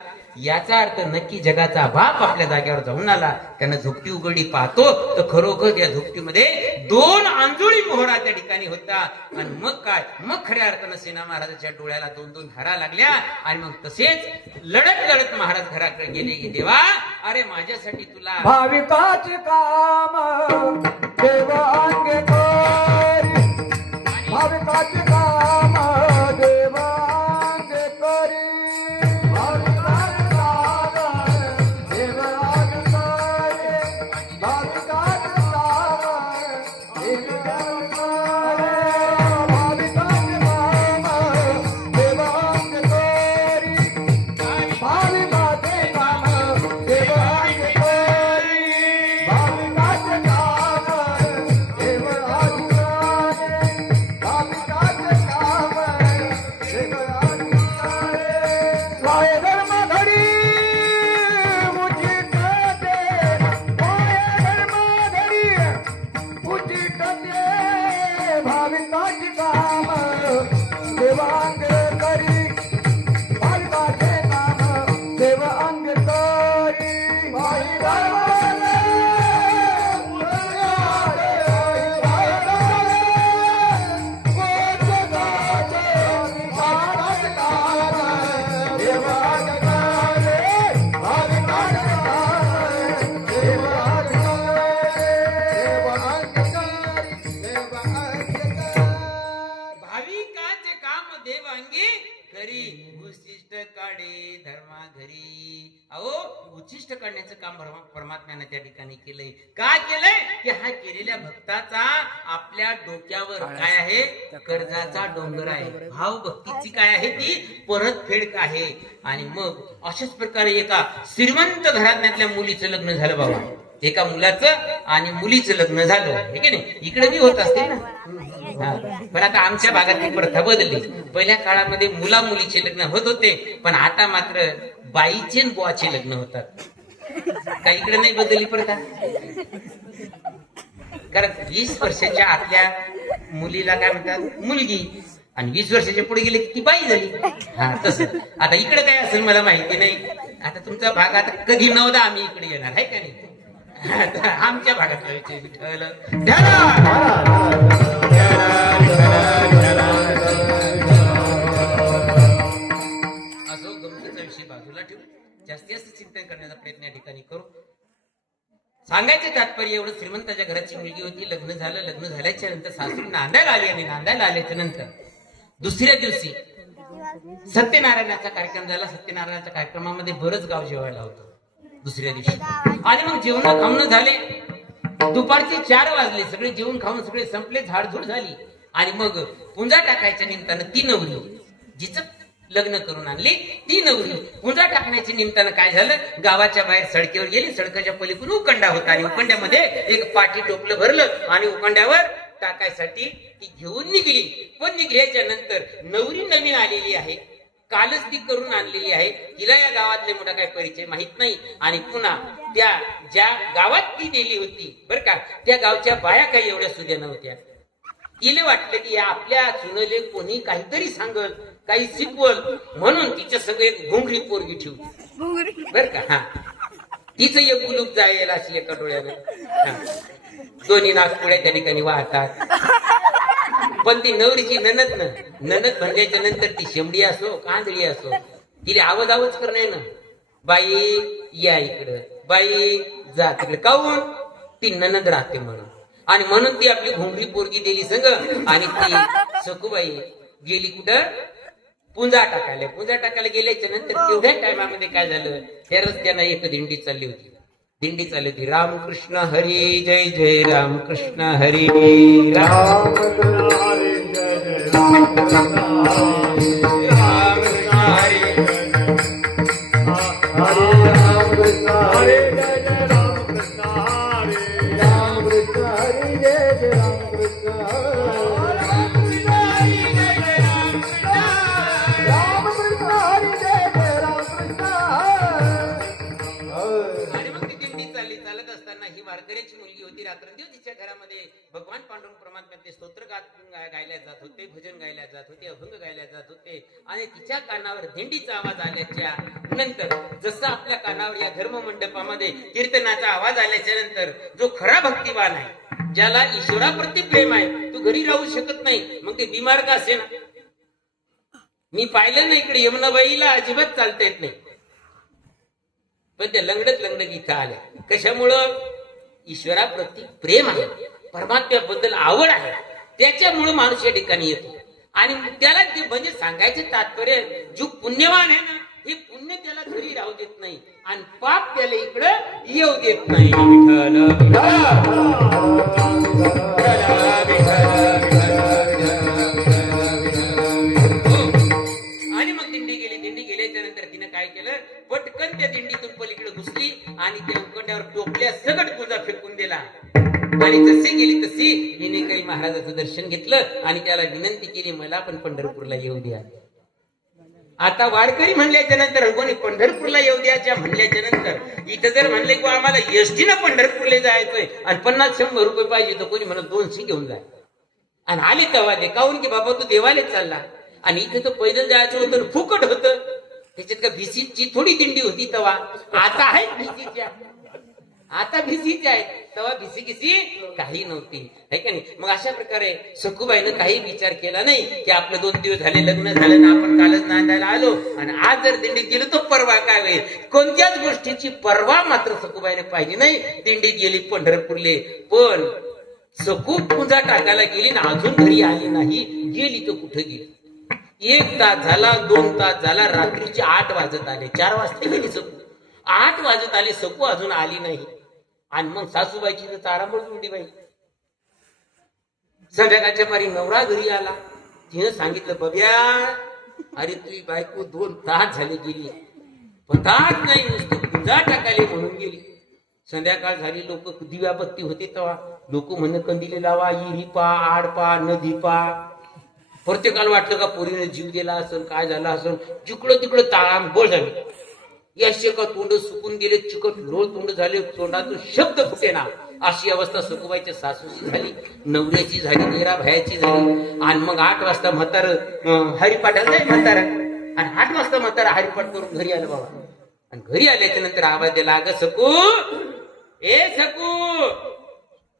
याचा अर्थ नक्की जगाचा बाप आपल्या जागेवर जाऊन आला. त्यानं झोपटी उघडी पाहतो तर खरोखर या झोपटीमध्ये 2 आंजोळी मोहरा त्या ठिकाणी होता. आणि मग काय, मग खऱ्या अर्थानं सेना महाराजाच्या डोळ्याला 2-2 धारा लागल्या. आणि मग तसेच लढत लढत महाराज घराकडे गेले की देवा, अरे माझ्यासाठी तुला भाविकाचे काम देव अंगे करी, भाविकाचे काम देव अंगे करी, भाविकाचे काम देव अंगे करी, भाविकाचे काम देव अंगे करी, भाविकाचे काम देव अंगे करी, भाविकाचे काम देव अंगे करी, भाविकाचे काम देव अंगे करी, भाविकाचे काम देव अंगे करी. वाय धर्म घडी उचित दे, वाय धर्म घडी उचित दे, भाविकाचे काम देव अंगे करी, भाविकाचे काम देव अंगे करी. वाय धर्म भाविकाचे काम देव अंगी करी, उच्छिष्ट काढे धर्मा घरी. अहो, उच्छिष्ट काढण्याचं काम परमात्म्याने त्या ठिकाणी केलंय. काय केलंय की हा केलेल्या भक्ताचा आपल्या डोक्यावर काय आहे, कर्जाचा डोंगर आहे. भाव भक्तीची काय आहे, ती परतफेड आहे. आणि मग अशाच प्रकारे एका श्रीमंत घरातल्या मुलीचं लग्न झालं बाबा. एका मुलाचं आणि मुलीचं लग्न झालं, हे की नाही. इकडे बी होत असते ना. पण आता आमच्या भागात ती प्रथा बदलली. पहिल्या काळामध्ये मुला मुलीचे लग्न होत होते, पण आता मात्र बाईचे आणि बुवाचे लग्न होतात. का इकडे नाही बदलली प्रथा? कारण 20 वर्षाच्या आतल्या मुलीला काय म्हणतात, मुलगी. आणि 20 वर्षाच्या पुढे गेले की ती बाई झाली. हा, तसं आता इकडे काय असेल मला माहिती नाही. आता तुमचा भाग आता कधी नवदा आम्ही इकडे येणार आहे का नाही. आमच्या भागातला विषय विठ्ठल असो. गमतीचा विषय बाजूला ठेवू, जास्तीत जास्त चिंतन करण्याचा प्रयत्न या ठिकाणी करू. सांगायचं तात्पर्य एवढं, श्रीमंताच्या घराची मुलगी होती, लग्न झालं. लग्न झाल्याच्या नंतर सासू नांदायला आली. आणि नांदायला आल्याच्या नंतर दुसऱ्या दिवसी सत्यनारायणाचा कार्यक्रम झाला. सत्यनारायणाच्या कार्यक्रमामध्ये बरंच गाव जेवायला होतं दुसऱ्या दिवशी. आणि मग जेवण खाऊन झाले, दुपारचे 4 वाजले. सगळे जेवण खाऊन सगळे संपले, झाडझूड झाली. आणि मग पुंजा टाकायच्या निमित्तानं ती नवरी, जिचं लग्न करून आणली ती नवरी, पुंजा टाकण्याच्या निमित्तानं काय झालं, गावाच्या बाहेर सडकेवर गेली. सडकाच्या पलीकडून उकंडा होता आणि उकंड्यामध्ये एक पाटी टोपलं भरलं आणि उकंड्यावर टाकायसाठी ती घेऊन निघली. पण निघल्याच्या नंतर नवरी नवीन आलेली आहे, कालच ती करून आणलेली आहे. तिला या गावातले मोठा काही परिचय माहित नाही. आणि पुन्हा त्या ज्या गावात ती नेली होती बर का, त्या गावच्या बाया काही एवढ्या सुद्या नव्हत्या. तिला वाटलं की आपल्या सुनले कोणी काहीतरी सांगल, काही शिकवल, म्हणून तिच्या सगळे घुंगरी पोरगी ठेवली बर का. हा, तिचं एक गुलूप जायला अशी एका डोळ्यावर. दोन्ही नागपुड्या त्या ठिकाणी वाहतात. पण ती नवरीची ननद म्हणल्याच्या नंतर ती शेमडी असो कांदळी असो, तिला आवाज करणे ना, बाई या इकडं, बाई जा तिकडे. काऊन? ती ननद राहते म्हणून. आणि म्हणून ती आपली घुंगरी पोरगी दिली संग. आणि ती सखूबाई गेली कुठं, पुंजा टाकायला. पुंजा टाकायला गेल्याच्या नंतर तेवढ्या टायमामध्ये काय झालं, त्या रस्त्यानं एक दिंडी चालली होती. दिंडी चालली होती, रामकृष्ण हरी जय जय रामकृष्ण हरी राम वारकऱ्याची मुलगी होती. रात्रंदिवस तिच्या घरामध्ये भगवान पांडुरंग परमात्म्याचे स्तोत्र गायल्या जात होते, भजन गायल्या जात होते, अभंग गायल्या जात होते. आणि तिच्या कानावर दिंडीचा आवाज आल्याच्या नंतर जसं आपल्या कानावर या धर्म मंडपामध्ये कीर्तनाचा आवाज आल्याच्या नंतर जो खरा भक्तिवान आहे, ज्याला ईश्वराप्रती प्रेम आहे, तो घरी राहू शकत नाही. मग ते बिमार का असे ना. मी पाहिलं नाही इकडे यमुनाबाईला अजिबात चालता येत नाही, पण त्या लंगडत इथं आल्या. कशामुळं? ईश्वराप्रती प्रेम आहे, परमात्म्याबद्दल आवड आहे, त्याच्यामुळं माणूस या ठिकाणी येतो. आणि त्याला ते म्हणजे सांगायचं तात्पर्य, जो पुण्यवान आहे ना, हे पुण्य त्याला घरी राहू देत नाही आणि पाप त्याला इकडं येऊ देत नाही. आणि मग दिंडी गेल्याच्या नंतर तिने काय केलं, पटकन त्या दिंडीतून पलीकडे घुसली आणि त्या उकंड्यावर टोपल्या सगट गुंजा फेकून दिला. आणि जसे गेली तशी हिने काही महाराजाचं दर्शन घेतलं आणि त्याला विनंती केली, मला पण पंढरपूरला येऊ द्या. आता वारकरी म्हणल्याच्या नंतर, कोणी पंढरपूरला येऊ द्याच्या म्हणल्याच्या नंतर, इथं जर म्हणले की आम्हाला एसटीनं पंढरपूरला जायचंय आणि 50-100 रुपये पाहिजे, तर कोणी म्हणत 200 घेऊन जाय. आणि आले तेव्हा ते काहून की बाबा तू देवाला चालला, आणि इथं तर पैदल जायचं होतं, फुकट होतं. त्याच्यात का भिसीची थोडी दिंडी होती तेव्हा, आता आहे भिसीच्या, आता भिसीच्या आहेत, तेव्हा भिसी किसी काही नव्हती, है का नाही. मग अशा प्रकारे सखूबाईनं काही विचार केला नाही की आपलं 2 दिवस झाले लग्न झालं ना, आपण कालच नांदायला आलो आणि आज जर दिंडीत गेलो तर परवा काय होईल. कोणत्याच गोष्टीची परवा मात्र सखूबाईने पाहिली नाही. दिंडीत गेली पंढरपूरले, पण सखू पूजा टाकायला गेली ना अजून घरी आली नाही. गेली तर कुठे गेली? 1 तास झाला, 2 तास झाला, रात्रीचे 8 वाजत आले. 4 वाजता गेली सखू, 8 वाजत आले, सखू अजून आली नाही. आणि मग सासूबाईची तर तारांबळ जुळली बाई. संध्याकाळच्या पारी नवरा घरी आला. तिनं सांगितलं, बब्या अरे तुझी बायको 2 तास झाले गेली, पताच नाही, नुसतं पूजा टाकायला म्हणून गेली. संध्याकाळ झाली, लोक दिव्याबत्ती होते तेव्हा लोक म्हणे कंदिले लावा, इरी पा, आड पा, नदी पा. प्रत्येकाला वाटलं का पोरीने जीव दिला असेल, काय झालं असेल. जिकडं तिकडं ताळांबळ झाली. याचे का तोंड सुकून गेले, चिकट लोळ तोंड झाले, तोंडातून शब्द फुटे ना. अशी अवस्था सखूबाईच्या सासूची झाली, नवऱ्याची झाली, नेरा भायाची झाली. आणि मग 8 वाजता म्हातार हरिपाठाला जाय म्हातारा, आणि 8 वाजता म्हातारा हरिपाठ करून घरी आलं बाबा. आणि घरी आल्याच्या नंतर आवाज दिला, अगं सकू, ए सकू,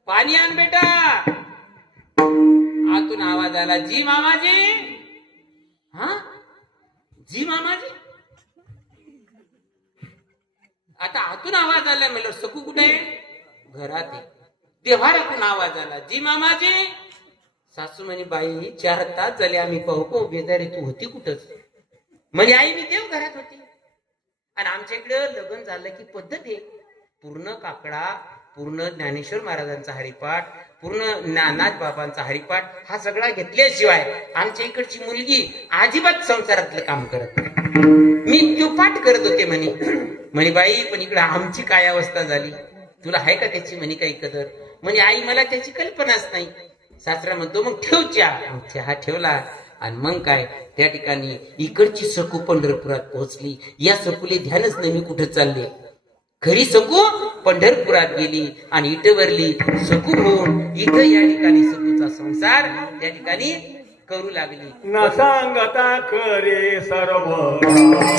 पाणी आण बेटा. आतून आवाज आला, जी मामाजी. हा, जी मामाजी. आता आतून आवाज आला, म्हणलं सकू कुठे आहे? घरात आहे. देव्हारातून आवाज आला, जी मामाजी. सासू म्हणे, बाई 4 तास झाले आम्ही पाहू बेजारी, तू होती कुठंच? म्हणजे आई मी देव घरात होती. आणि आमच्या इकडे लग्न झालं की पद्धत आहे, पूर्ण काकडा, पूर्ण ज्ञानेश्वर महाराजांचा हरिपाठ, पूर्ण नानाज बाबांचा हरिपाठ, हा सगळा घेतल्याशिवाय आमच्या इकडची मुलगी अजिबात संसारातलं काम करत नाही. मी तो पाठ करत होते म्हणे बाई, पण इकडे आमची काय अवस्था झाली, तुला आहे का त्याची म्हणे काही कदर? म्हणजे आई मला त्याची कल्पनाच नाही. सासरा म्हणतो, मग ठेव चहा. चहा ठेवला आणि मग काय त्या ठिकाणी इकडची सकू पंढरपुरात पोहोचली. या सकूले ध्यानच नाही मी कुठे चालले. खरी सकू पंढरपुरात गेली आणि इटवरली सकू होऊन इथं या ठिकाणी सकूचा संसार त्या ठिकाणी करू लागली. न सांगता खरे सर्व